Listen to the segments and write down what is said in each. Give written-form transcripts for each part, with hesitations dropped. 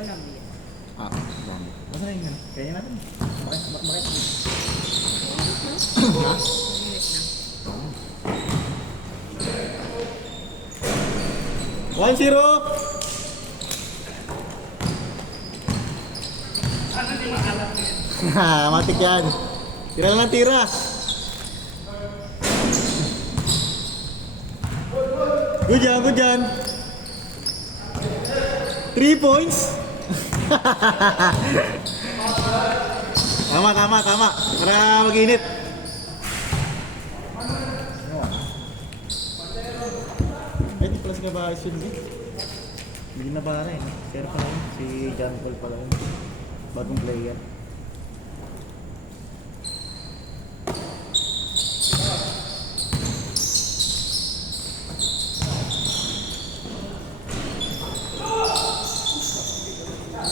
Ah, dami. Basta na yun. Kaya natin. Bakit? Ha? 1-0. Matik yan. Tira lang tira. Good yan. 3 points. Tama. Para mag-init. Ay, di pala si Kabayos yun. Hindi na bara eh. Sir pa yun. Si John Paul pala yun. Bagong player.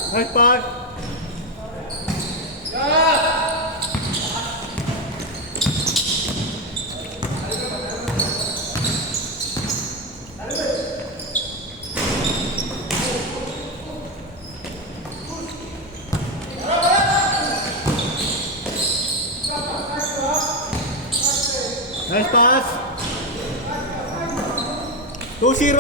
Nice pass! Nice pass! 2-0!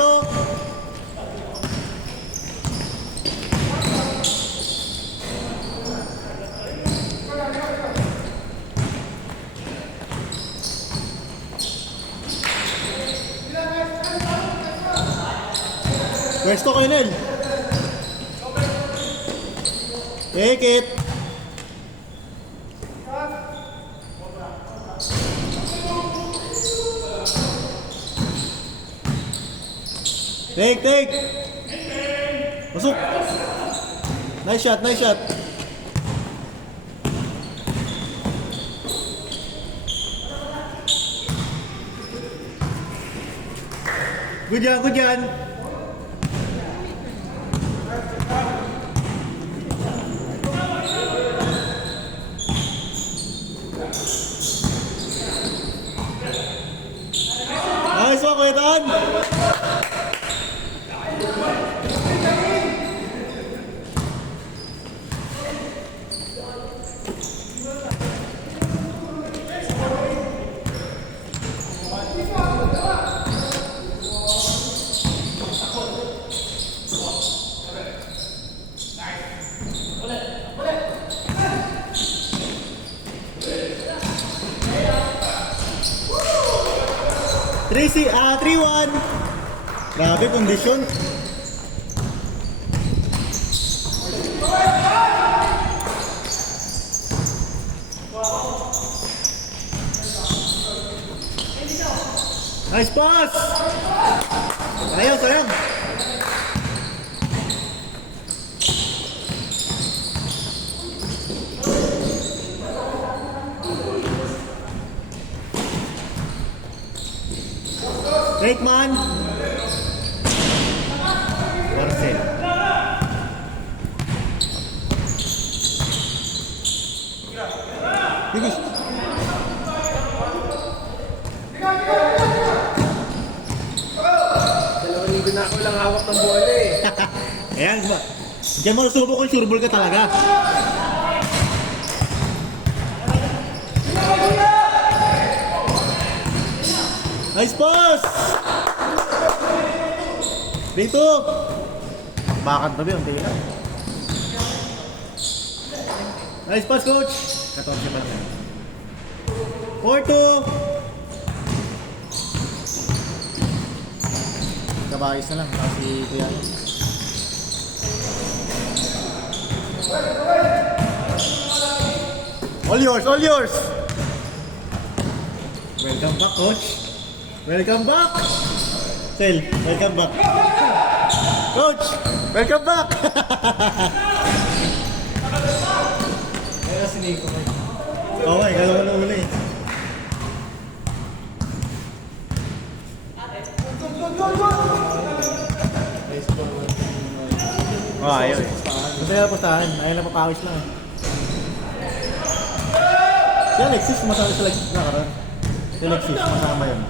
Pwesto kayo, Nel. Take it. Take. Masuk. Nice shot. Good yan. Nice one, Kuya Tan. Tracy, 3-1. Grabe kondisyon. Nice pass. Sayang. Take man. Marcel. Bigus. Dalawang linggo na ako lang hawak ng bola eh. Ayan, diyan mo nasubok kung sureball ka talaga. Nice pass! Dito! Bakit ba yun? Tingnan. Nice pass, coach! 14 pa yan. 4-2! Kabayos na lang kasi kuya. All yours! Welcome back, coach! Welcome back! Sel, welcome back! Coach! Welcome back! Kaya si Nico eh. Oo, galaw na uli. Ayaw eh. Gusto nila pustahan. Ayaw na papawis lang eh. Si Alexis, masama si Alexis na karoon. Si Alexis, masama yun.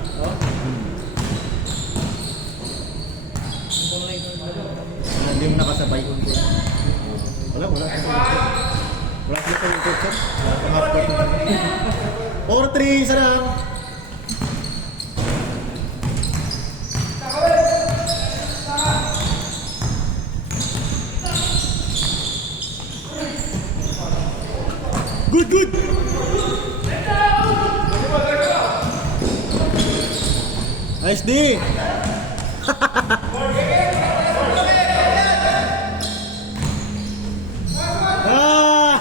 Hindi mo nakasabay. Wala sila sa coach, sir. Wala pang half court. 4-3, isa lang. Good, good! Nice D! Ah!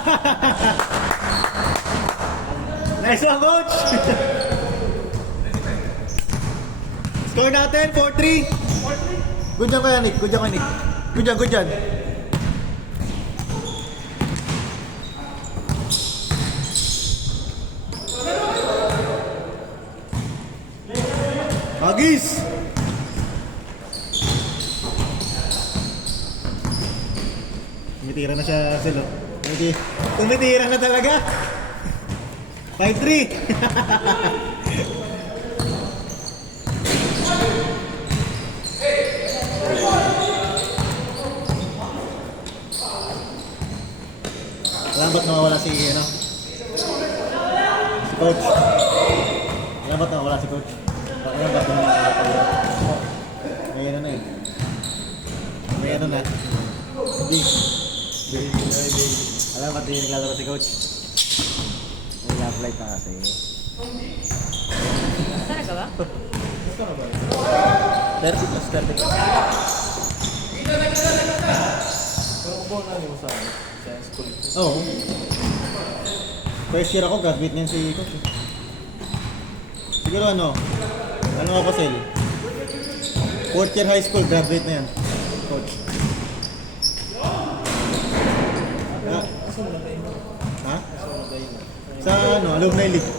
Nice one, coach! Score natin, 4-3. Good job kaya, Nick. Good job kaya, Nick. Good job, good job. Agis! Tumitira na siya, Silo. Tumitira na talaga. 5-3. Lambat nawawala si, ano? Si Coach. Lambat nawawala si Coach. Lambat na may ano na eh. May ano na. Hindi. Alam ba't yung naglalaro si Coach? May love life na kasi. Talaga ba? 30 plus 30 plus. Pero na yung sa school. Oo. First year ako, graduate niyan si Coach. Siguro ano ako Sel? Fourth year high school, graduate na yan. Coach. Ha? Sa ano, alumni league.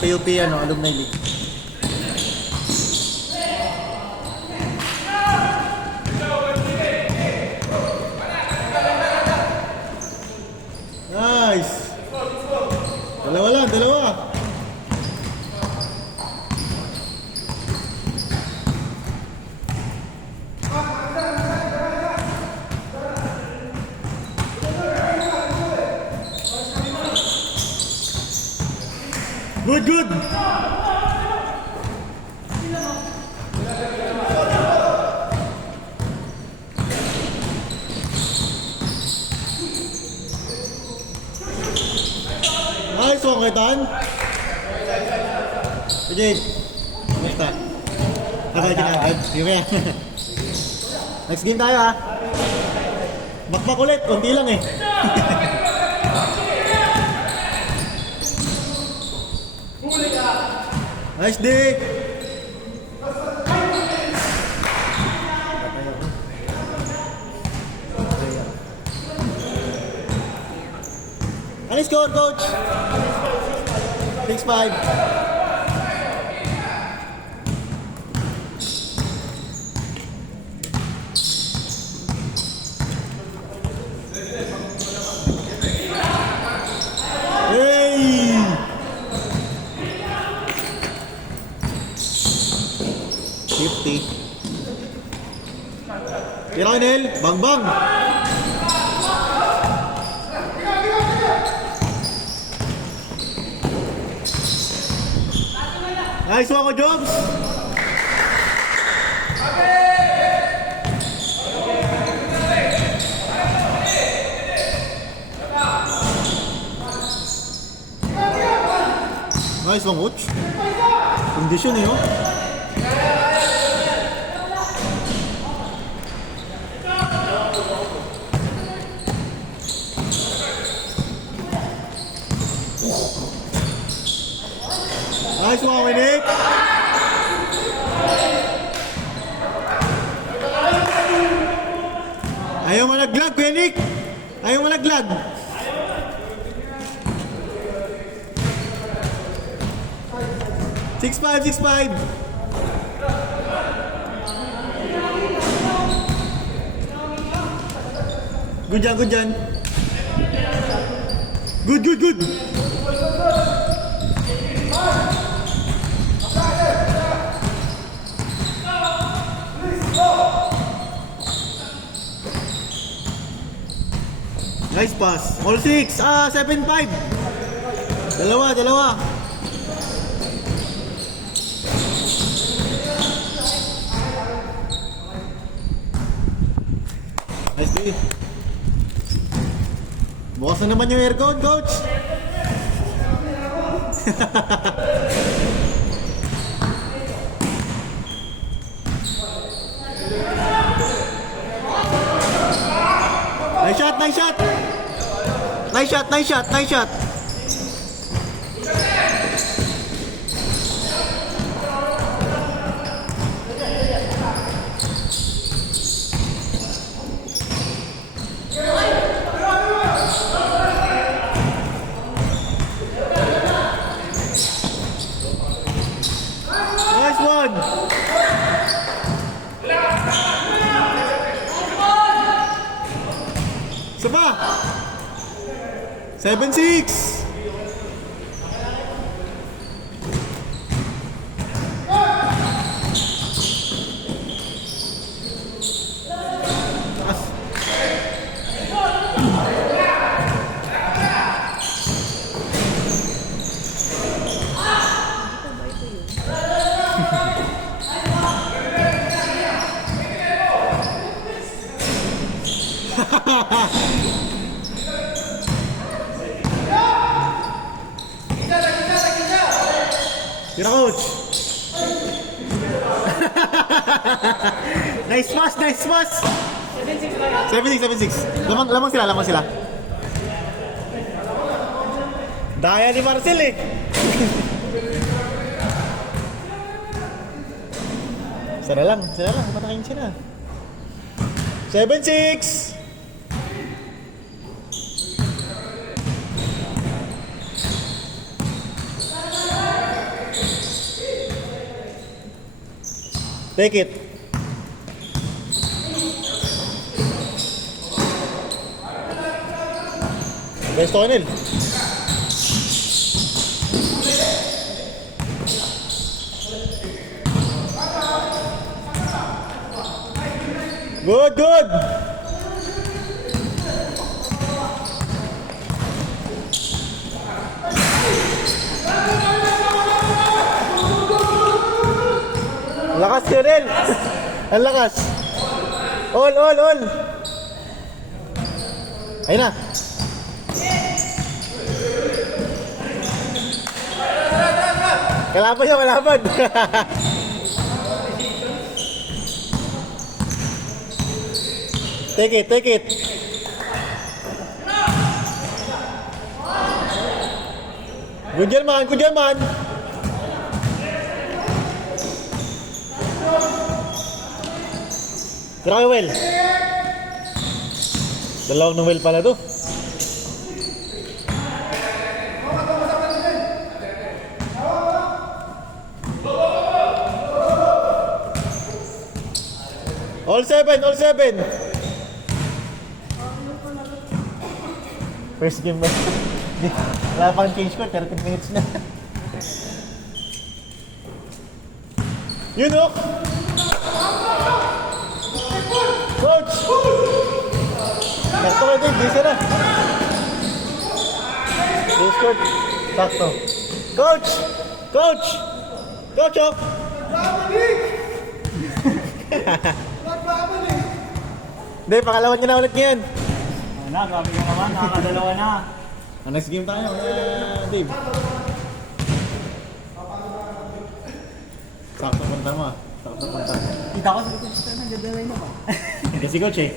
PUP ano, alumni league. Nice. Dalawa lang, dalawa. Good, good. Nice one, Kaitan. Jade, kamusta? Habay ka na agad. Sige kaya. Next game tayo ha. Bakbak ulit, konti lang eh. Nice Dick! Ano yung score, Coach? 6-5. Hey! 50. Tira ko, Nel. Bang, bang. Nice one ko, Jobs. Nice one, Coach. Kondisyon eh, oh. Nice one, Winnick. Ayaw malaglag, Winnick. Ayaw malaglag. Six five. Good job, good job. Good. Nice pass. All 6. 7-5. Dalawa. Nice day. Bukas na naman yung aircon, coach. Nice shot. Nice shot. Nice one. Isa pa. 7-6. Tira, coach. Nice pass. 7-6. Lamang sila. Daya ni Marcel eh. Sana lang. Patakin siya na. 7-6. Take it. Best Tonel. Good. Lakas Lionel. Ang lakas. All. Ayun na. Kalaban. Take it. Good dyan man. Tira kayo, Will. Dalawang ng Will pala to. All seven. First game ba? Wala pang change ko, 30 minutes na. Yun o! Coach! Sakto kayo din, busy na. Discord, sakto. Coach! Coach oh! Hindi, pakalawan nyo na ulit ngayon. Grabe ka naman, nakakadalawa na. Next game tayo, Dave. Sakto punta mo. Kita ko sa likod ko, nagdadalay na ba? Kasi coach eh.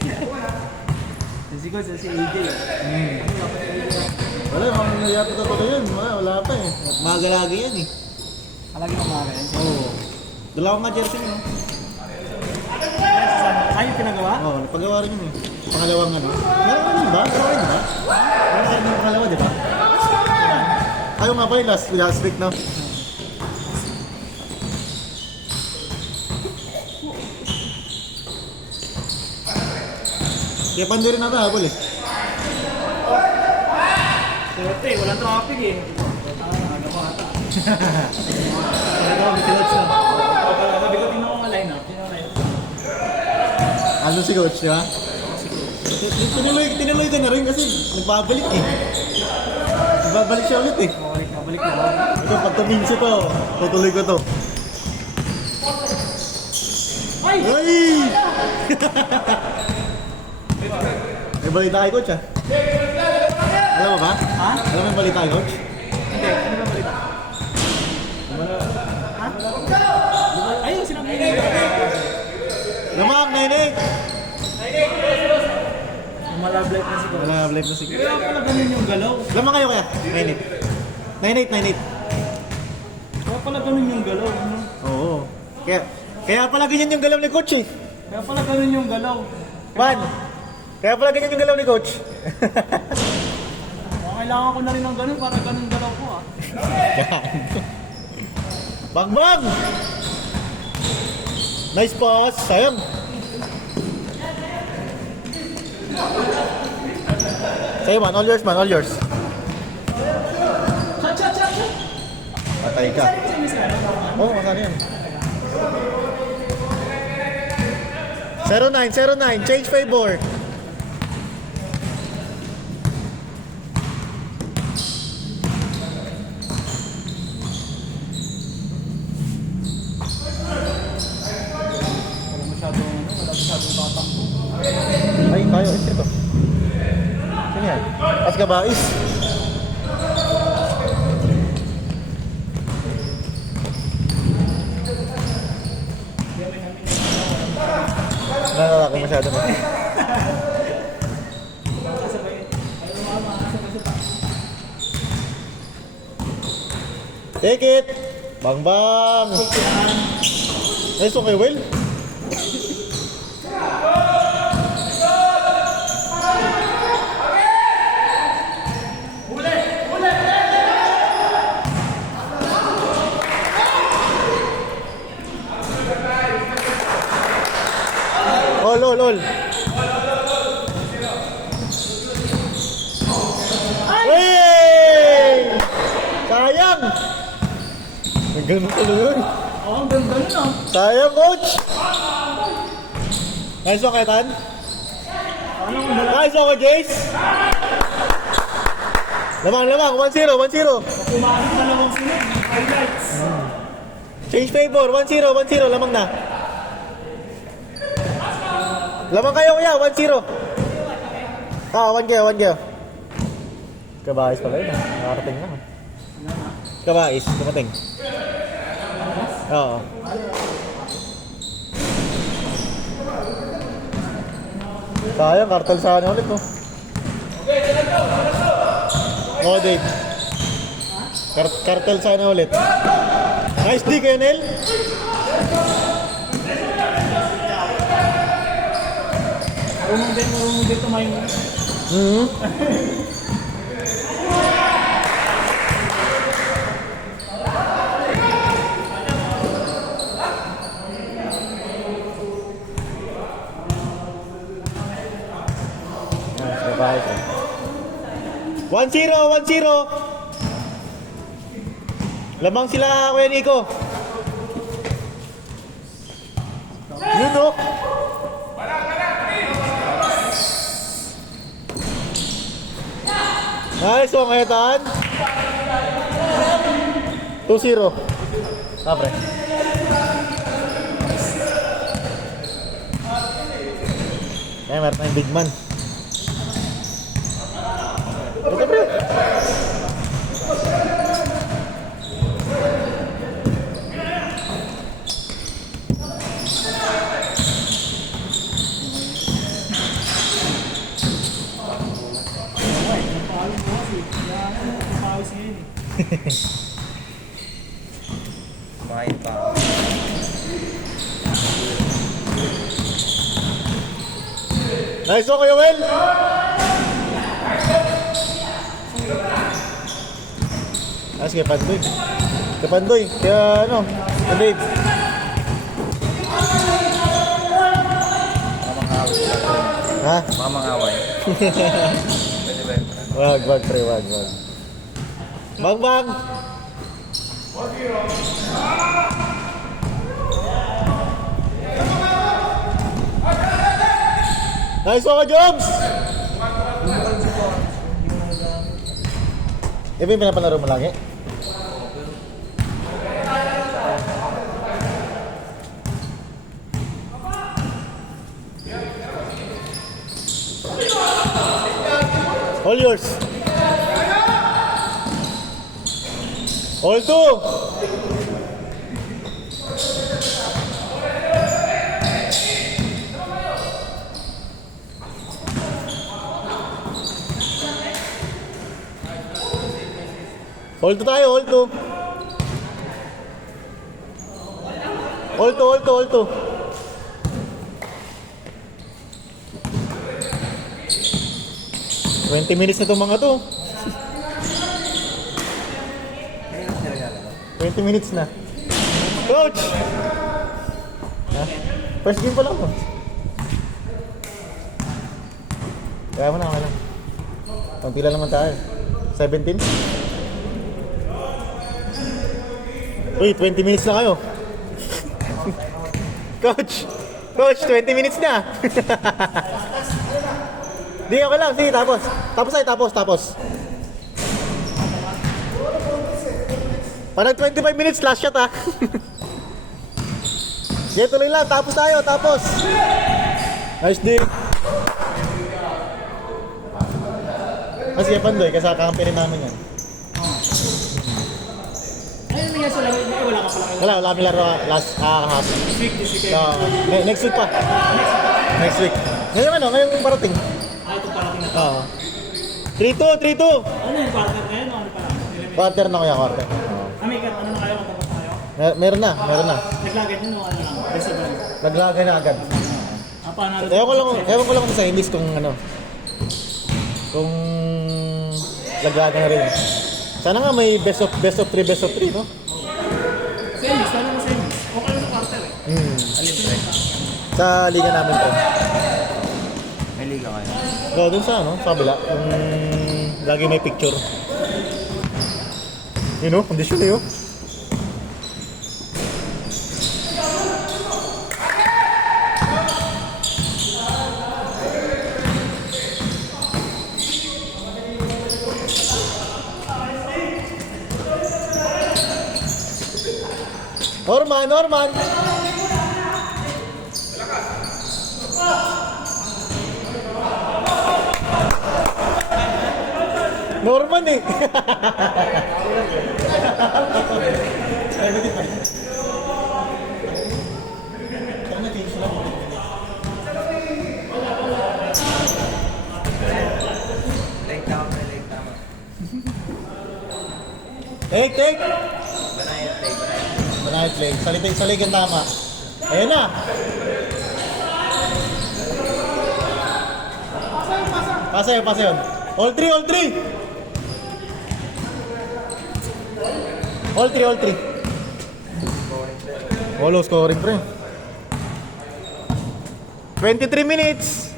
Kasi ko sa si AJ. Wala, mga nangyayari totoo yun. Wala pa eh. Maga lagi yan eh. Palagi mo mga rin. Oo. Dalawa nga jersey mo. Saan yung pinagawa? Oo, napagawa rin yun eh. Pangalawang ano. Meron rin ba? Meron ba? Meron yung pangalawa, di ba? Ayaw nga pa yung last week, no? Kaya pando rin natin habol eh. Swerte, walang traffic eh. Ano ko ata. Ito, may coach na. Sabi ko, tingnan ko nga line-up. Ano si coach, di ba? Tinuloy ko na rin kasi nagbabalik eh. Nagbabalik siya ulit eh. Balik na. Ito, pag tuminsi to, tutuloy ko to. Ay! Ay! May balita kay coach ah. Alam mo ba? Ha? Alam mo yung balita kay coach? Hindi, ano ba balita? Ha? Ayun, sinabi niya. Lamang, 9-8! Malablight na siguro. Wala, live na sige. Kaya pala ganun yung galaw. Lamang kayo kaya? 9-8. 9-8. Kaya pala ganun yung galaw. Ano? Oo. Kaya pala ganyan yung galaw ni coach eh. Kaya pala ganun yung galaw. Man! Kaya pala ganyan yung galaw ni coach. Kailangan ko na rin ng ganun para ganun galaw ko ah. Bang bang! Nice pass, sayang. Sa'yo man, all yours man, all yours. Chat! Patay ka. Oo, oh, masana yan. 09, change favor. Wala masyadong tatakbo. Ay, tayo, ito. Sino yan? Asgabais. Nalalaki masyado na. Take it! Bang bang! Nice one kay Will. All. Hey! Sayang! Ang ganun tuloy yun. Oo, ang ganda nun ah. Sayang, coach! Nice one kay Tan. Nice one kay Jace. Lamang. 1-0. Umalit na lang sunod. Highlights. Change favor. 1-0. Lamang na. Lamang kayo kuya. 1-0. 1 kayo. Kabais pala yun. Nakarating na. Kabais. Dumating. Oo. Sayang. Kartal sana ulit no. Oo, Dave. Kartel sana ulit. Nice D kayo, Nel. Marunong din tumayo. Bye. 1-0. Lamang sila, Kuya Nico. Yun o. Nice one, kaya Tan. 2-0. Pre. Meron tayong big man. Ito, pre. Kumain pa. Nice one, Kuya Will. Sige, Pandoy. Kaya ano, Dave. Ha? Mga mangaway. Pwede ba yun? Wag, pre, wag. Bang! Nice one, Joms! Iba yung pinapalaro mo lagi? All yours. All two. All two tayo, all two. All two, all two, all two. Twenty minutes na itong mga to. 20 minutes na. Coach! Ha? First game pa lang to. Kaya mo na, okay lang. Kunti lang naman tayo. 17? Uy, 20 minutes na kayo. Coach! Coach, 20 minutes na! Di, okay lang. Sige, tapos. Tapos tayo, tapos. Parang 25 minutes, last shot ha. Sige, tuloy lang. Tapos tayo, tapos. Nice dig. Kasi Pandoy, kasakampi rin namin yan. Ayun nga sa laro, wala ka pala. Wala kami laro last kahapon. This week. Next week pa. Next week. Ngayon ano, ngayong parating. Ito parating na. Oo. 3-2, 3-2. Ano yung partner ngayon o ano pala? Quarter na kuya, quarter. Ano na kayo? Matapos na kayo? Meron na. Naglagay din o ano lang? Basta ba? Naglagay na agad. Paano? Ewan ko lang sa English kung ano. Kung naglagay na rin. Sana nga may best of 3, no? Semis, paano mo semis? Okay lang sa quarter eh. Alin ba? Sa liga namin to. May liga kayo. So, dun sa ano, sa kabila, yung lagi may picture. Yun o, kondisyon eh o. Norman! Norman eh! Leg down. Take! Banayat leg. Banayat leg. Salig ang tama. Ayun na! Pasa yun. All three! All three. Low scoring pre. 23 minutes.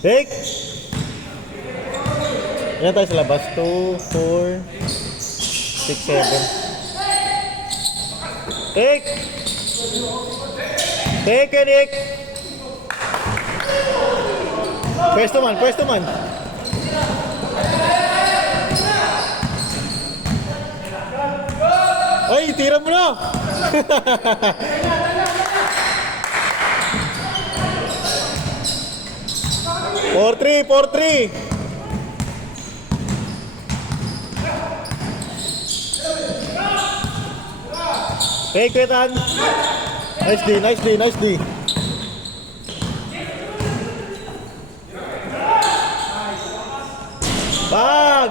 Take. Yan tayo sa labas. 2, 4, 6, 7. Take. Take, Nick. Pwesto man. Ay, tira mo na. 4-3. Take it on. Nice D. Bag.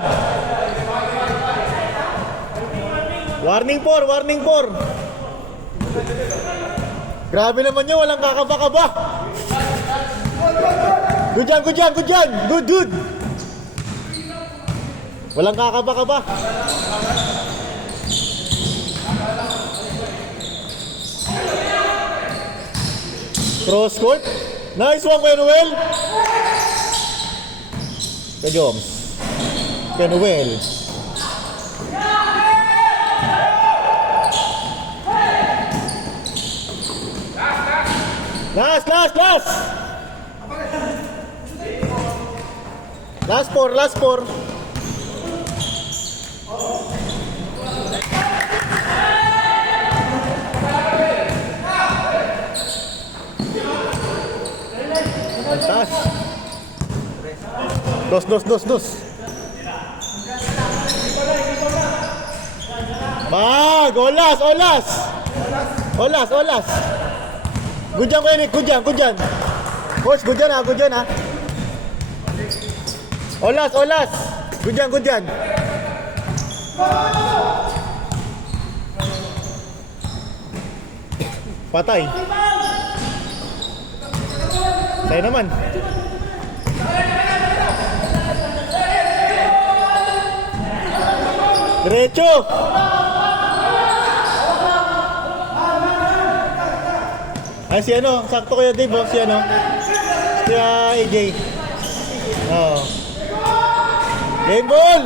Warning 4. Grabe naman yun, walang kakaba-kaba. Good yan. Good. Walang kakaba-kaba. Cross court. Nice one, Kuya Noel. Kuya Joms. Kuya Noel. Last! Last four. Antas. Dos. Bag! Olas! Good dyan. Coach, good dyan ha. Olas! Good dyan. Patay. Tayo naman. Diretso! Ay, si ano, sakto kayo Dave, si ano? Si AJ. Oo. Game ball!